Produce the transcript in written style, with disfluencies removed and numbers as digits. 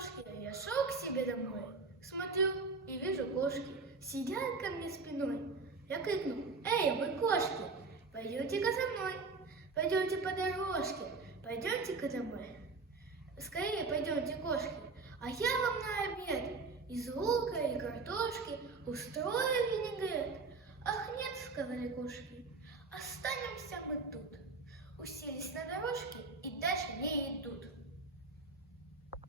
картошки, я шел к себе домой. Смотрю и вижу кошки сидят ко мне спиной. Я крикнул: «Эй, вы кошки, пойдемте-ка за мной, пойдемте по дорожке, пойдемте-ка домой. Скорее пойдемте, кошки, а я вам на обед из лука и картошки устрою винегрет». «Ах нет, — сказали кошки, — останемся мы тут». Уселись на дорожке и дальше не идут.